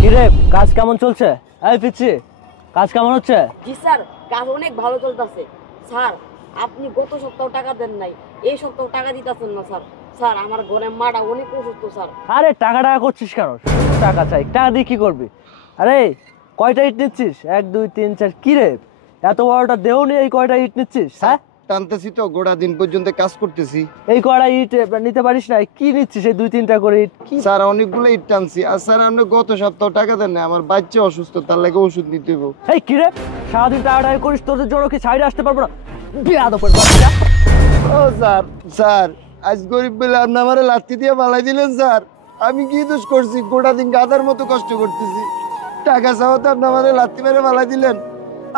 কিরে কাজ কেমন চলছে? এই পিচ্ছি, কাজ কেমন হচ্ছে? জি স্যার, কাজ অনেক ভালো চলতেছে। স্যার আপনি গত সপ্তাহ টাকা দেন নাই, এই সপ্তাহ টাকা দিতেছেন না স্যার। স্যার আমার ঘরে মাটা অনেক অসুস্থ স্যার। আরে টাকা টাকা করছিস কেন? টাকা চাই, টাকা দিয়ে কি করবি? আরে কয়টা ইট নিচ্ছিস? 1 2 3 4। কিরে এত বড়টা দেও নি, এই কয়টা ইট নিচ্ছিস? হ্যাঁ টানতেছি তো, গোটা দিন পর্যন্ত কাজ করতেছি। এই কয়টা ইট নিতে পারিস না? কি নিচ্ছিস এই 2 3টা করে ইট? কি স্যার অনেকগুলো ইট টানছি। আর স্যার আপনি গত সপ্তাহ টাকা দেন না, আমার বাচ্চা অসুস্থ, তার লাগে ওষুধ নিতে হবে। এই কিরে সারাদিন টাকা টাকা করিস, তোদের জন্য কি সাইডে আসতে পারবো না? বিয়াদবের বাচ্চা। ও স্যার, স্যার আজ গরিব বলে আপনি আমার লাত্তি দিয়ে পালাই দিলেন স্যার। আমি কি দোষ করছি? গোটা দিন গাধার মতো কষ্ট করতেছি, টাকা চাওয়াতে আপনি আমার লাত্তি মেরে পালাই দিলেন।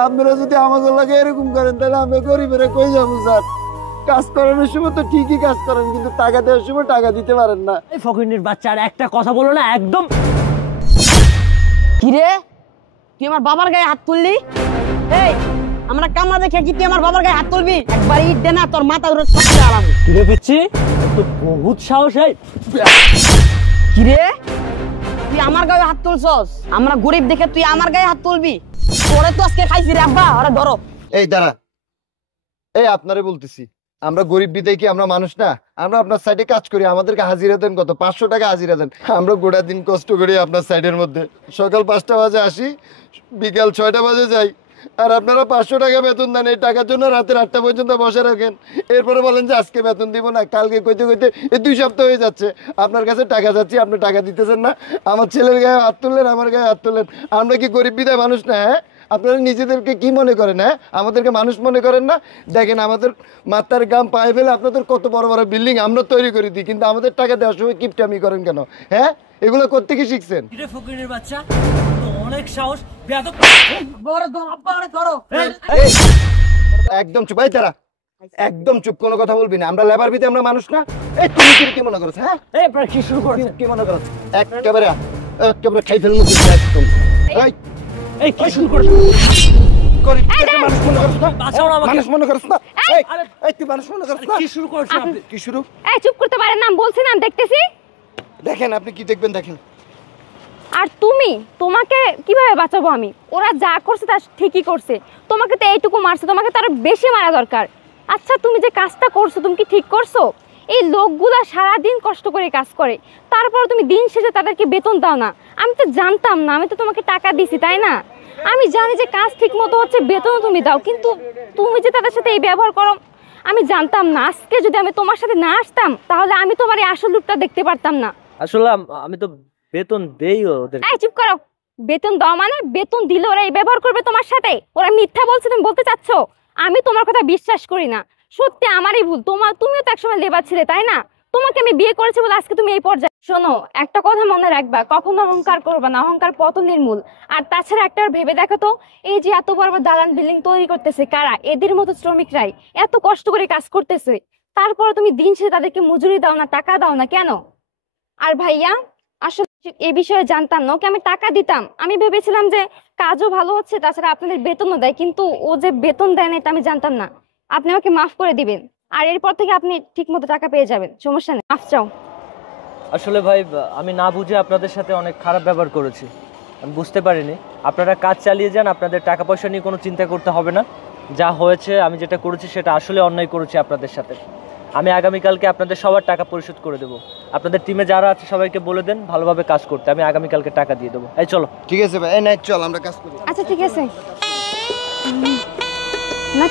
আপনারা যদি আমাদের লাগে এরকম করেন তাহলে আমি গরিবের কই যাবো স্যার? কাজ করানোর সময় তো ঠিকই কাজ করেন, কিন্তু টাকা দেওয়ার সময় টাকা দিতে পারেন না। এই ফকিন্নির বাচ্চা আর একটা কথা বলো না একদম। কিরে তুই আমার বাবার গায়ে হাত তুললি? এই আমরা কামরা দেখে কি তুই আমার বাবার গায়ে হাত তুলবি? একবার ইট দে না, তোর মাথা উড়ে ছাড়তে আলাম। কিরে পিচ্ছি, তো বহুত সাহস। এই কিরে তুই আমার গায়ে হাত তুলছস? আমরা গরিব দেখে তুই আমার গায়ে হাত তুলবি? তোরে তো আজকে খাইছি রে আব্বা। আরে ধরো। এই দাঁড়া, এই আপনারে বলতেছি, আমরা গরিব বিদায় কি আমরা মানুষ না? আমরা আপনার সাইডে কাজ করি, আমাদেরকে হাজিরা দেন কত? 500 টাকা হাজিরা দেন। আমরা গোটা দিন কষ্ট করি আপনার সাইডের মধ্যে। সকাল 5টা বাজে আসি, বিকাল 6টা বাজে যাই, আর আপনারা 500 টাকা বেতন দেন। এই টাকার জন্য রাতের 8টা পর্যন্ত বসে রাখেন। এরপরে বলেন যে আজকে বেতন দিব না, কালকে কইতে কইতে এই 2 সপ্তাহ হয়ে যাচ্ছে। আপনার কাছে টাকা যাচ্ছি, আপনি টাকা দিতেছেন না। আমার ছেলের গায়ে হাত তুললেন, আমার গায়ে হাত তুললেন। আমরা কি গরিব বিদায় মানুষ না? হ্যাঁ, আপনারা নিজেদেরকে কি মনে করেন? হ্যাঁ, আমাদেরকে মানুষ মনে করেন না? দেখেন আমাদের মাথার গাম পায়ে ফেলে আপনাদের কত বড় বড় বিল্ডিং আমরা তৈরি করে দিই, কিন্তু আমাদের টাকা দেওয়ার সময় কিপটামি করেন কেন? হ্যাঁ, এগুলো করতে কি শিখছেন? কিরে ফকিন্নির বাচ্চা, তো অনেক সাহস। বিয়াদব। ধরো ধরো আব্বা, আরে ধরো। এই, একদম চুপ। এই তারা একদম চুপ, কোনো কথা বলবি না। আমরা লেবার ভিতরে, আমরা মানুষ না? এই তুমি কি মনে করছ? হ্যাঁ, এই আপনারা কি শুরু করছেন? কি মনে করছ? একেবারে একেবারে খাই ফেলবো একদম। এই এই কি শুরু করছেন? গরিব দেখে মানুষ মনে করছ না? বাঁচাও না আমাকে। মানুষ মনে করছ না? এই, আরে এই তুই মানুষ মনে করছ না? কি শুরু করছেন আপনি? কি শুরু? এই চুপ করতে পারেন না, বলছি না দেখতেছি। দেখেন আপনি কি দেখবেন, দেখেন। আর তুমি, তোমাকে কিভাবে বাঁচাবো আমি? ওরা যা করছে তা ঠিকই করছে। তোমাকে তো এইটুকু মারছে, তোমাকে তো আরো বেশি মারা দরকার। আচ্ছা তুমি যে কাজটা করছো, তুমি কি ঠিক করছো? এই লোকগুলা সারাদিন কষ্ট করে কাজ করে, তারপর তুমি দিন শেষে তাদেরকে বেতন দাও না। আমি তো জানতাম না, আমি তো তোমাকে টাকা দিছি তাই না? আমি জানি যে কাজ ঠিক মতো হচ্ছে, বেতনও তুমি দাও, কিন্তু তুমি যে তাদের সাথে এই ব্যবহার করো আমি জানতাম না। আজকে যদি আমি তোমার সাথে না আসতাম তাহলে আমি তোমার এই আসল রূপটা দেখতে পারতাম না। আসলে আমি তো বেতন দেই ওদের। এই চুপ করো। বেতন দাও মানে? বেতন দিলে ওরা এই ব্যবহার করবে তোমার সাথে? ওরা মিথ্যা বলছে তুমি বলতে চাচ্ছ? আমি তোমার কথা বিশ্বাস করি না। সত্যি আমারই ভুল। তুমিও তো একসময় লেবার ছিলে তাই না? তোমাকে আমি বিয়ে করেছি বলে আজকে তুমি এই পর্যায়ে। শোনো, একটা কথা মনে রাখবা, কখনো অহংকার করবে না। অহংকার পতনের মূল। আর তাছাড়া একটা ভেবে দেখো তো, এই যে এত বড় বড় দালান বিল্ডিং তৈরি করতেছে কারা? এদের মতো শ্রমিকরাই এত কষ্ট করে কাজ করতেছে। তারপরে তুমি দিন শেষে তাদেরকে মজুরি দাও না, টাকা দাও না কেন? আর ভাইয়া, আসলে এই বিষয়ে জানতাম না, ওকে আমি টাকা দিতাম। আমি ভেবেছিলাম যে কাজও ভালো হচ্ছে, তাছাড়া আপনাদের বেতনও দেয়, কিন্তু ও যে বেতন দেয় না এটা আমি জানতাম না। আপনি আমাকে মাফ করে দিবেন, আর এরপর থেকে আপনি ঠিক মতো টাকা পেয়ে যাবেন, সমস্যা নেই। মাফ চাও। আসলে ভাই আমি না বুঝে আপনাদের সাথে অনেক খারাপ ব্যবহার করেছি, আমি বুঝতে পারিনি। আপনারা কাজ চালিয়ে যান, আপনাদের টাকা পয়সা নিয়ে কোনো চিন্তা করতে হবে না। যা হয়েছে, আমি যেটা করেছি সেটা আসলে অন্যায় করেছি আপনাদের সাথে। আমি আগামীকালকে আপনাদের সবার টাকা পরিশোধ করে দেবো। আপনাদের টিমে যারা আছে সবাইকে বলে দেন ভালোভাবে কাজ করতে। আমি আগামীকালকে টাকা দিয়ে দেবো। এই চলো। ঠিক আছে ভাই, এই নাই চল আমরা কাজ করি। আচ্ছা ঠিক আছে।